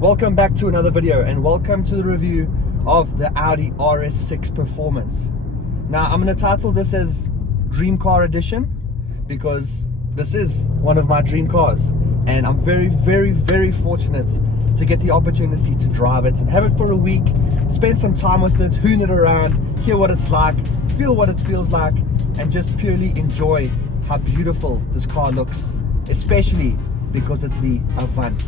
Welcome back to another video and welcome to the review of the Audi RS6 Performance. Now I'm going to title this as Dream Car Edition because this is one of my dream cars and I'm very fortunate to get the opportunity to drive it and have it for a week, spend some time with it, hoon it around, hear what it's like, feel what it feels like, and just purely enjoy how beautiful this car looks, especially because it's the Avant.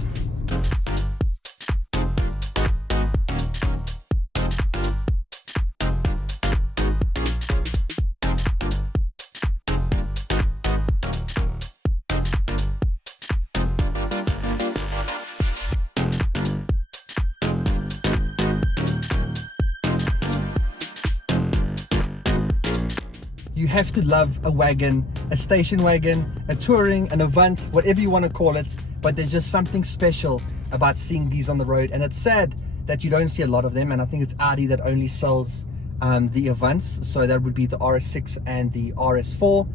You have to love a wagon, a station wagon, a touring, an Avant, whatever you want to call it, but there's just something special about seeing these on the road, and it's sad that you don't see a lot of them, and I think it's Audi that only sells the Avants, so that would be the RS6 and the RS4.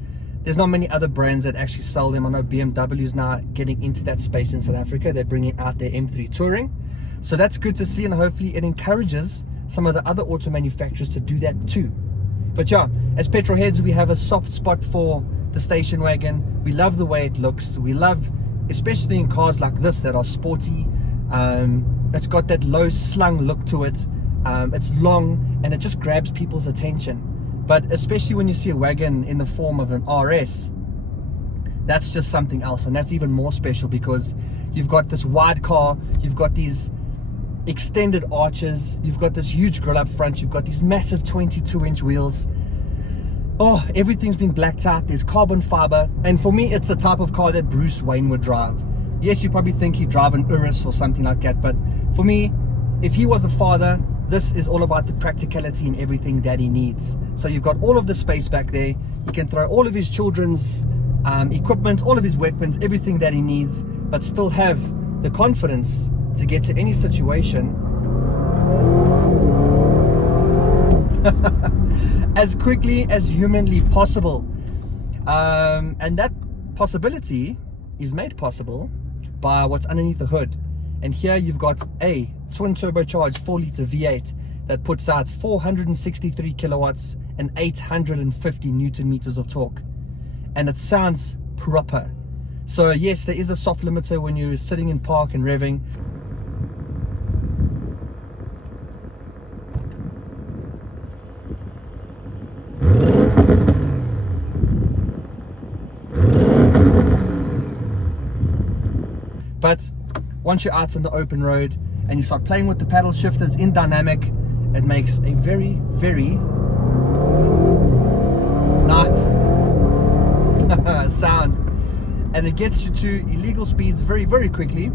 There's not many other brands that actually sell them. I know BMW is now getting into that space in South Africa. They're bringing out their M3 Touring, so that's good to see, and hopefully it encourages some of the other auto manufacturers to do that too. But yeah, as petrol heads, we have a soft spot for the station wagon. We love the way it looks. We love, especially in cars like this that are sporty. It's got that low slung look to it. It's long and it just grabs people's attention. But especially when you see a wagon in the form of an RS, that's just something else. And that's even more special because you've got this wide car, you've got these extended arches, you've got this huge grille up front, you've got these massive 22-inch wheels. Oh, everything's been blacked out, there's carbon fiber, and for me it's the type of car that Bruce Wayne would drive. Yes, you probably think he'd drive an Urus or something like that, but for me, if he was a father, this is all about the practicality and everything that he needs. So you've got all of the space back there, he can throw all of his children's equipment, all of his weapons, everything that he needs, but still have the confidence to get to any situation as quickly as humanly possible. And that possibility is made possible by what's underneath the hood. And here you've got a twin turbocharged 4-liter V8 that puts out 463 kilowatts and 850 newton meters of torque, and it sounds proper. So yes, there is a soft limiter when you're sitting in park and revving. But once you're out on the open road and you start playing with the paddle shifters in dynamic, it makes a very nice sound, and it gets you to illegal speeds very quickly,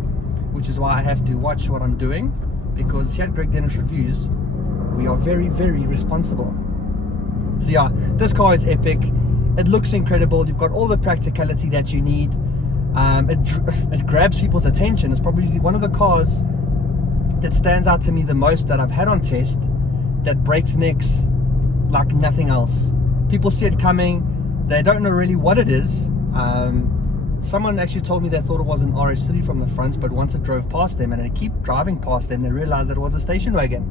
which is why I have to watch what I'm doing, because here at Greg Dennis Reviews we are very responsible. So yeah, this car is epic. It looks incredible. You've got all the practicality that you need. It grabs people's attention. It's probably one of the cars that stands out to me the most that I've had on test, that breaks necks like nothing else. People see it coming, they don't know really what it is. Someone actually told me they thought it was an RS3 from the front, but once it drove past them and they keep driving past them, they realized that it was a station wagon.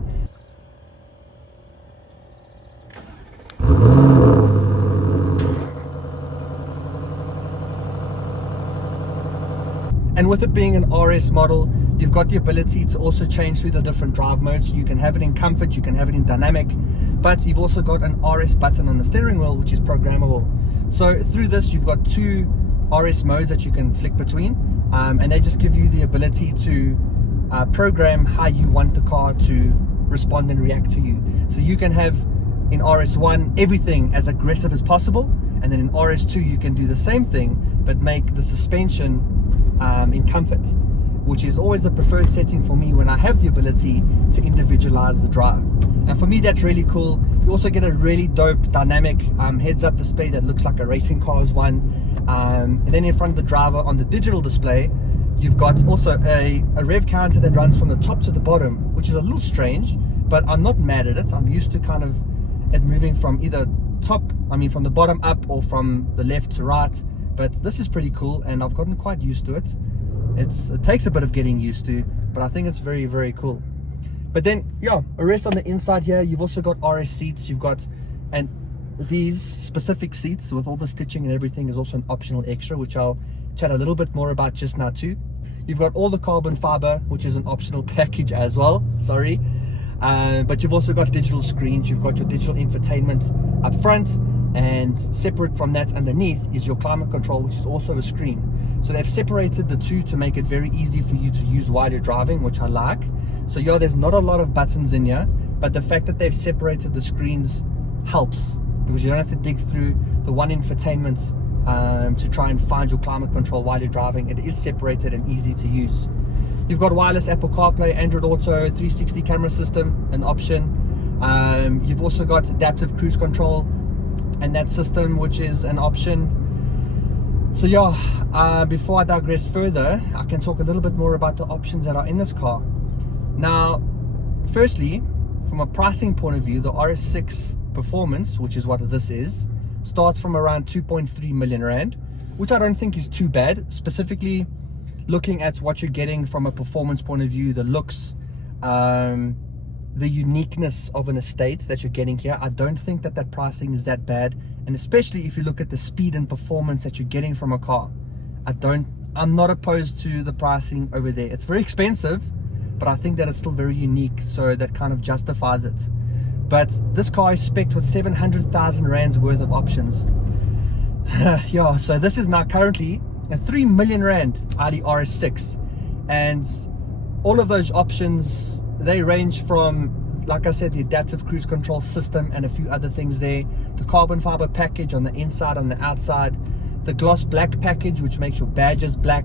And with it being an RS model, you've got the ability to also change through the different drive modes. You can have it in comfort, you can have it in dynamic, but you've also got an RS button on the steering wheel, which is programmable. So through this, you've got 2 RS modes that you can flick between, and they just give you the ability to program how you want the car to respond and react to you. So you can have in RS1 everything as aggressive as possible, and then in RS2 you can do the same thing but make the suspension in comfort, which is always the preferred setting for me when I have the ability to individualize the drive. And for me, that's really cool. You also get a really dope dynamic heads-up display that looks like a racing car's one. And then in front of the driver on the digital display, you've got also a rev counter that runs from the top to the bottom, which is a little strange, but I'm not mad at it. I'm used to kind of it moving from either from the bottom up or from the left to right. But this is pretty cool, and I've gotten quite used to it. It takes a bit of getting used to, but I think it's very, very cool. But then, yeah, a rest on the inside here, you've also got RS seats. You've got, and these specific seats with all the stitching and everything is also an optional extra, which I'll chat a little bit more about just now too. You've got all the carbon fiber, which is an optional package as well, sorry. But you've also got digital screens. You've got your digital infotainment up front, and separate from that underneath is your climate control, which is also a screen. So they've separated the two to make it very easy for you to use while you're driving, which I like. So yeah, there's not a lot of buttons in here, but the fact that they've separated the screens helps, because you don't have to dig through the one infotainment to try and find your climate control while you're driving. It is separated and easy to use. You've got wireless Apple CarPlay, Android Auto, 360 camera system, an option. You've also got adaptive cruise control and that system, which is an option. So yeah, before I digress further, I can talk a little bit more about the options that are in this car. Now, firstly, from a pricing point of view, the RS6 Performance, which is what this is, starts from around 2.3 million rand, which I don't think is too bad, specifically looking at what you're getting from a performance point of view, the looks, the uniqueness of an estate that you're getting here. I don't think that that pricing is that bad, and especially if you look at the speed and performance that you're getting from a car, I'm not opposed to the pricing over there. It's very expensive, but I think that it's still very unique, so that kind of justifies it. But this car is spec'd with 700,000 rands worth of options. Yeah, so this is now currently a 3 million rand Audi RS6, and all of those options, they range from, like I said, the adaptive cruise control system and a few other things there, the carbon fiber package on the inside and the outside, the gloss black package, which makes your badges black.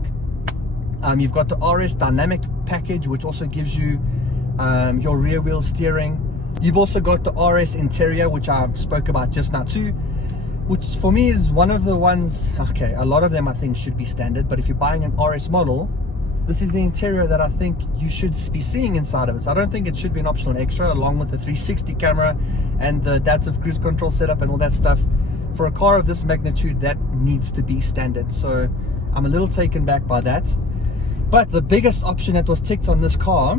You've got the RS dynamic package, which also gives you your rear wheel steering. You've also got the RS interior, which I spoke about just now too, which for me is one of the ones, okay, a lot of them I think should be standard, but if you're buying an RS model, this is the interior that I think you should be seeing inside of it. So I don't think it should be an optional extra, along with the 360 camera and the adaptive cruise control setup and all that stuff. For a car of this magnitude, that needs to be standard. So I'm a little taken back by that. But the biggest option that was ticked on this car,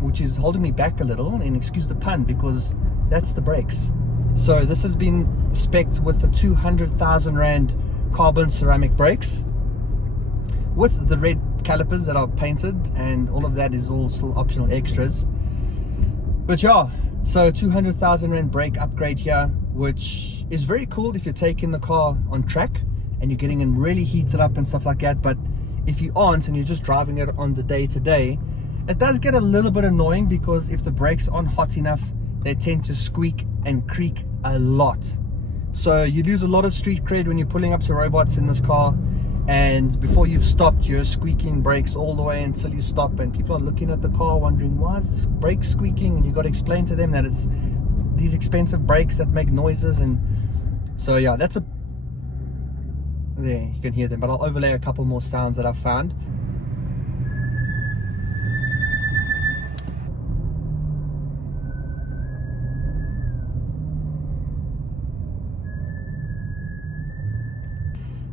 which is holding me back a little, and excuse the pun, because that's the brakes. So this has been spec'd with the 200,000 rand carbon ceramic brakes, with the red calipers that are painted, and all of that is all still optional extras. But yeah, so 200,000 rand brake upgrade here, which is very cool if you're taking the car on track and you're getting them really heated up and stuff like that. But if you aren't and you're just driving it on the day-to-day, it does get a little bit annoying, because if the brakes aren't hot enough, they tend to squeak and creak a lot. So you lose a lot of street cred when you're pulling up to robots in this car, and before you've stopped, you're squeaking brakes all the way until you stop, and people are looking at the car wondering, why is this brake squeaking? And you've got to explain to them that it's these expensive brakes that make noises. And so yeah, that's a, there you can hear them, but I'll overlay a couple more sounds that I've found.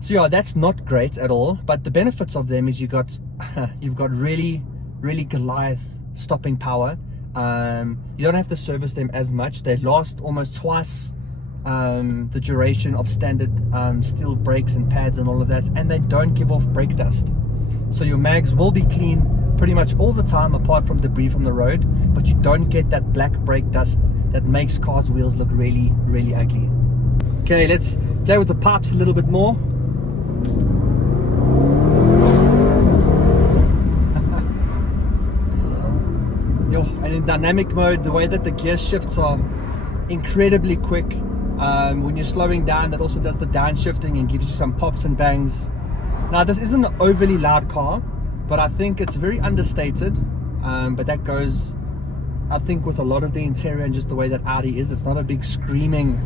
So yeah, that's not great at all, but the benefits of them is you've got really Goliath stopping power. You don't have to service them as much. They last almost twice the duration of standard steel brakes and pads and all of that, and they don't give off brake dust. So your mags will be clean pretty much all the time, apart from debris from the road, but you don't get that black brake dust that makes cars' wheels look really ugly. Okay, let's play with the pipes a little bit more. And in dynamic mode, the way that the gear shifts are incredibly quick. When you're slowing down, that also does the downshifting and gives you some pops and bangs. Now, this isn't an overly loud car, but I think it's very understated. But that goes, I think, with a lot of the interior and just the way that Audi is. It's not a big screaming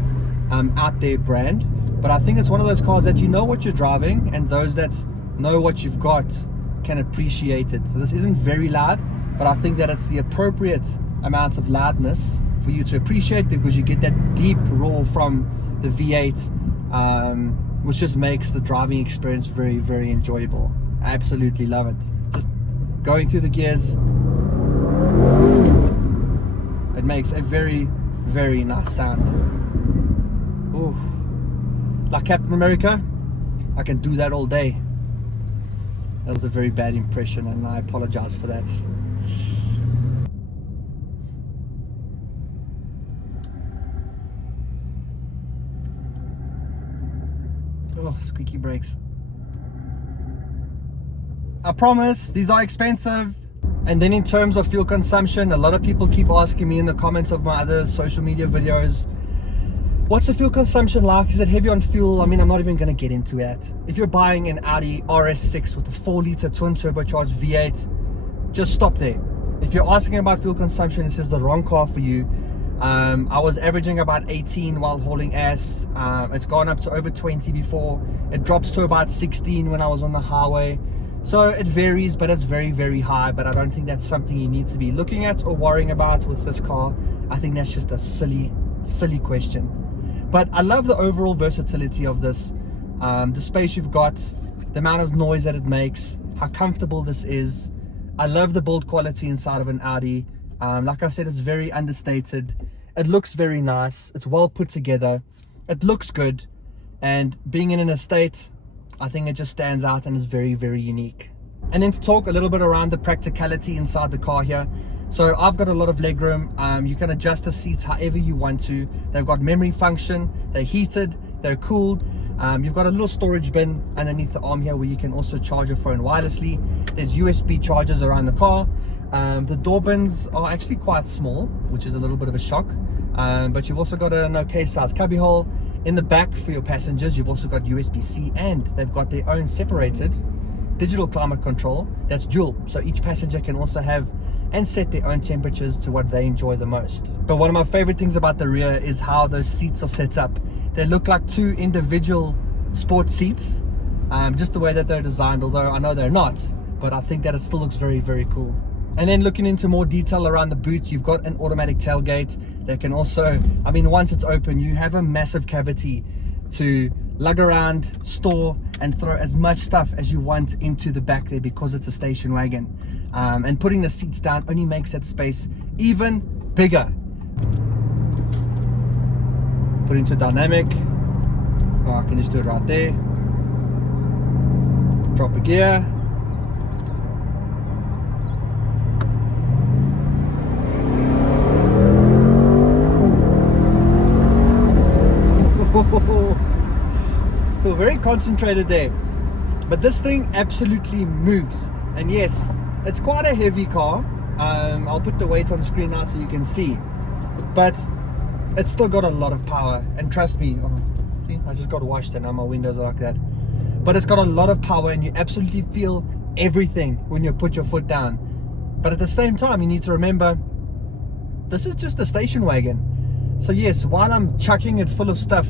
out there brand, but I think it's one of those cars that you know what you're driving, and those that know what you've got can appreciate it. So this isn't very loud, but I think that it's the appropriate amount of loudness for you to appreciate, because you get that deep roar from the V8, which just makes the driving experience very enjoyable. I absolutely love it. Just going through the gears, it makes a very, very nice sound. Ooh. Like Captain America, I can do that all day. That was a very bad impression, and I apologize for that. Oh, squeaky brakes. I promise these are expensive. And then in terms of fuel consumption, a lot of people keep asking me in the comments of my other social media videos, what's the fuel consumption like? Is it heavy on fuel? I mean, I'm not even going to get into that. If you're buying an Audi RS6 with a 4-litre twin turbocharged V8, just stop there. If you're asking about fuel consumption, this is the wrong car for you. I was averaging about 18 while hauling ass. It's gone up to over 20 before. It drops to about 16 when I was on the highway. So it varies, but it's very, very high. But I don't think that's something you need to be looking at or worrying about with this car. I think that's just a silly question. But I love the overall versatility of this. The space you've got, the amount of noise that it makes, how comfortable this is. I love the build quality inside of an Audi. Like I said, it's very understated. It looks very nice. It's well put together. It looks good. And being in an estate, I think it just stands out and is very, very unique. And then to talk a little bit around the practicality inside the car here. So I've got a lot of legroom. You can adjust the seats however you want to. They've got memory function. They're heated. They're cooled. You've got a little storage bin underneath the arm here where you can also charge your phone wirelessly. There's USB chargers around the car. The door bins are actually quite small, which is a little bit of a shock. But you've also got an okay size cubby hole. In the back for your passengers, you've also got USB-C, and they've got their own separated digital climate control that's dual. So each passenger can also have and set their own temperatures to what they enjoy the most. But one of my favorite things about the rear is how those seats are set up. They look like two individual sport seats, just the way that they're designed, although I know they're not, but I think that it still looks very, very cool. And then looking into more detail around the boot, you've got an automatic tailgate that can also, I mean, once it's open, you have a massive cavity to lug around, store, and throw as much stuff as you want into the back there because it's a station wagon. And putting the seats down only makes that space even bigger. Put into dynamic. Oh, I can just do it right there. Drop a gear. Feel very concentrated there, but this thing absolutely moves. And yes, it's quite a heavy car. I'll put the weight on screen now so you can see, but it's still got a lot of power. And trust me, see, I just got washed and now my windows are like that, but it's got a lot of power, and you absolutely feel everything when you put your foot down. But at the same time, you need to remember this is just a station wagon. So yes, while I'm chucking it full of stuff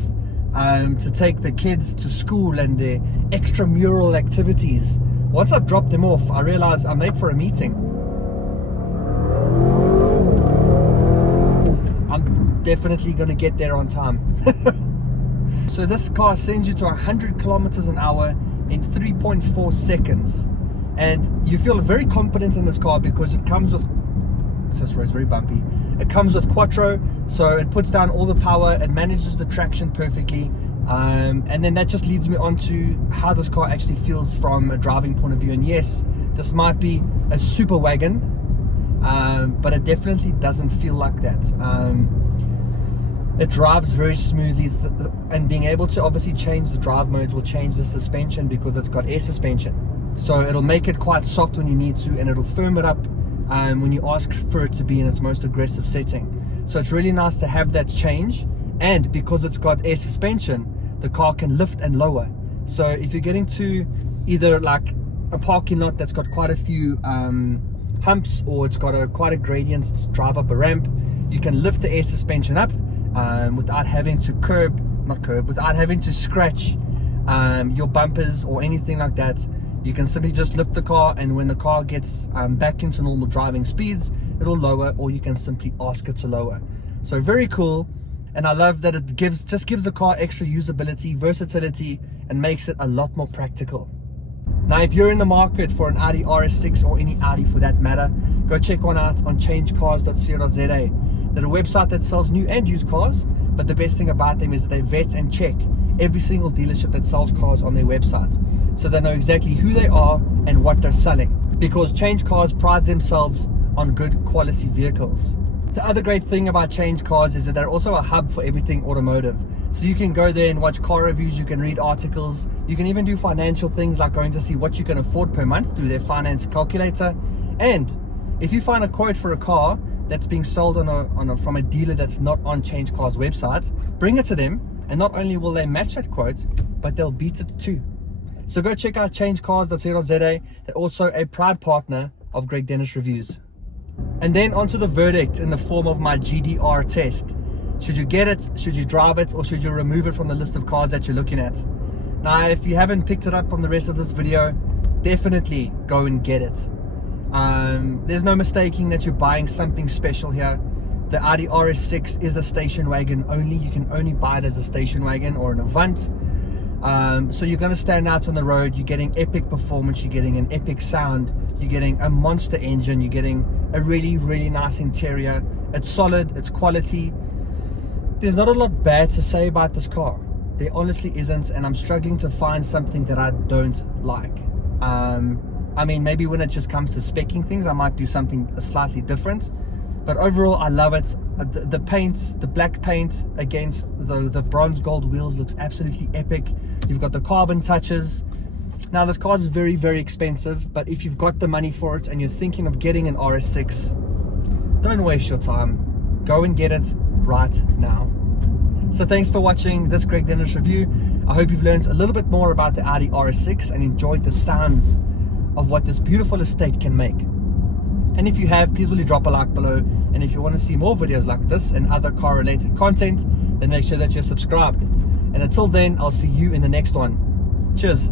to take the kids to school and their extramural activities, once I've dropped them off, I realize I'm late for a meeting. I'm definitely going to get there on time. So this car sends you to 100 kilometers an hour in 3.4 seconds. And you feel very confident in this car because it comes with, this road's very bumpy, it comes with quattro, so it puts down all the power, it manages the traction perfectly, and then that just leads me on to how this car actually feels from a driving point of view. And yes, this might be a super wagon, but it definitely doesn't feel like that. It drives very smoothly, and being able to obviously change the drive modes will change the suspension because it's got air suspension, so it'll make it quite soft when you need to, and it'll firm it up when you ask for it to be in its most aggressive setting. So it's really nice to have that change. And because it's got air suspension, the car can lift and lower. So if you're getting to either like a parking lot that's got quite a few humps, or it's got quite a gradient to drive up a ramp, you can lift the air suspension up without having to without having to scratch your bumpers or anything like that. You can simply just lift the car, and when the car gets back into normal driving speeds, it'll lower, or you can simply ask it to lower. So very cool. And I love that it just gives the car extra usability, versatility, and makes it a lot more practical. Now, if you're in the market for an Audi RS6 or any Audi for that matter, go check one out on changecars.co.za. They're a website that sells new and used cars, but the best thing about them is that they vet and check every single dealership that sells cars on their website, so they know exactly who they are and what they're selling, because Change Cars prides themselves on good quality vehicles. The other great thing about Change Cars is that they're also a hub for everything automotive. So you can go there and watch car reviews, you can read articles, you can even do financial things like going to see what you can afford per month through their finance calculator. And if you find a quote for a car that's being sold from a dealer that's not on Change Cars website, bring it to them, and not only will they match that quote, but they'll beat it too. So go check out changecars.co.za. They're also a proud partner of Greg Dennis Reviews. And then onto the verdict in the form of my GDR test. Should you get it, should you drive it, or should you remove it from the list of cars that you're looking at? Now, if you haven't picked it up from the rest of this video, definitely go and get it. There's no mistaking that you're buying something special here. The Audi RS6 is a station wagon only. You can only buy it as a station wagon or an Avant. So you're going to stand out on the road. You're getting epic performance, you're getting an epic sound, you're getting a monster engine, you're getting a really, really nice interior. It's solid, it's quality. There's not a lot bad to say about this car. There honestly isn't, and I'm struggling to find something that I don't like. I mean, maybe when it just comes to speccing things, I might do something slightly different. But overall, I love it. The paint, the black paint against the bronze gold wheels looks absolutely epic. You've got the carbon touches. Now, this car is very, very expensive, but if you've got the money for it and you're thinking of getting an RS6, don't waste your time. Go and get it right now. So thanks for watching this Greg Dennis review. I hope you've learned a little bit more about the Audi RS6 and enjoyed the sounds of what this beautiful estate can make. And if you have, please will you drop a like below. And if you want to see more videos like this and other car related content, then make sure that you're subscribed. And until then, I'll see you in the next one. Cheers.